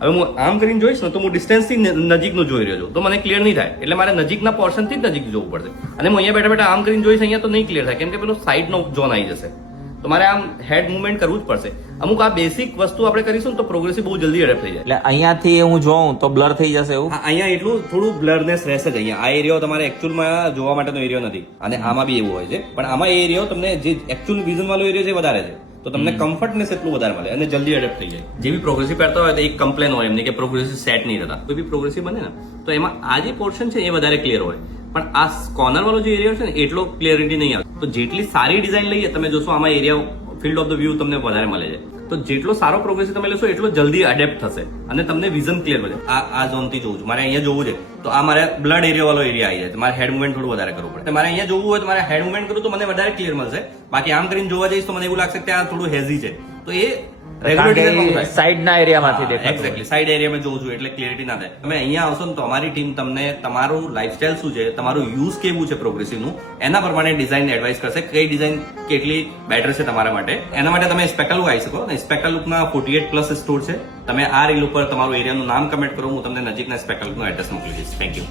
હવે હું આમ કરીને જોઈશ ને તો હું ડિસ્ટન્સથી નજીકનું જોઈ રહ્યો છું તો મને ક્લિયર નહીં થાય, એટલે મારે નજીકના પોર્શનથી જ નજીક જોવું પડશે. અને હું અહીંયા બેઠા બેઠા આમ કરીને જોઈશ અહીંયા તો નહીં ક્લિયર થાય, કેમ કે પેલો સાઈડનો ઝોન આવી જશે. તો મારે આમ હેડ મુવમેન્ટ કરવું જ પડશે. અમુક આ બેસિક વસ્તુ આપણે કરીશું તો પ્રોગ્રેસિવ બહુ જલ્દી એડપ્ટ થઈ જાય. એટલે અહીંયાથી હું જોઉં તો બ્લર થઈ જશે એવું? અહીંયા એટલું થોડું બ્લરનેસ રહેશે જ. અહીંયા આ એરિયાઓ તમારે એકચ્યુઅલમાં જોવા માટેનો એરિયો નથી, અને આમાં બી એવું હોય છે, પણ આમાં એ એરિયાઓ તમને જે એકચ્યુઅલ વિઝન વાળો એરિયો છે વધારે છે, તો તમને કમ્ફર્ટનેસ એટલું વધારે મળે અને જલ્દી એડપ્ટ થઈ જાય. જે બી પ્રોગ્રેસિવ પહેરતા હોય તો એક કમ્પ્લેન હોય એમની કે પ્રોગ્રેસિવ સેટ નહીં થતા. કોઈ બી પ્રોગ્રેસિવ બને ને તો એમાં આ જે પોર્શન છે એ વધારે ક્લિયર હોય, પણ આ કોર્નર વાળો જે એરિયા છે ને એટલો ક્લિયરિટી નહીં આવે. તો જેટલી સારી ડિઝાઇન લઈએ તમે જોશો આમાં area field of the view તમને વધારે મળે છે. તો જેટલો સારો પ્રોગ્રેસિવ તમે લેશો એટલો જલ્દી એડેપ્ટ થશે અને તમને વિઝન ક્લિયર મળે. આ ઝોનથી જોઉં છું, મારે અહીંયા જોવું છે તો આ મારે બ્લડ એરિયા વાળો એરિયા આવી જાય, મારે હેડ મુવમેન્ટ થોડું વધારે કરવું પડે. મારે અહીંયા જોવું હોય તો મારે હેડ મુવમેન્ટ કરું તો મને વધારે ક્લિયર મળશે. બાકી આમ કરીને જોવા જઈશ તો મને એવું લાગશે કે આ થોડું હેઝી છે. તો એ સાઈડના એરિયામાંથી દેખાય. એક્ઝેક્ટલી સાઈડ એરિયામાં જોઉં છું એટલે ક્લિયરિટી ના થાય. તમે અહીંયા આવશો ને તો અમારી ટીમ તમને તમારું લાઈફસ્ટાઈલ શું છે, તમારું યુઝ કેવું છે પ્રોગ્રેસિવનું, એના પ્રમાણે ડિઝાઇન એડવાઇસ કરશે. કઈ ડિઝાઇન કેટલી બેટર છે તમારા માટે. એના માટે તમે સ્પેકલ લુક આવી શકો. સ્પેકલ લુકના 48+ સ્ટોર છે. તમે આ રીલ ઉપર તમારું એરિયાનું નામ કમેન્ટ કરો, હું તમને નજીકના સ્પેકલ લુકનો એડ્રેસ મોકલી દઈશ. Thank you.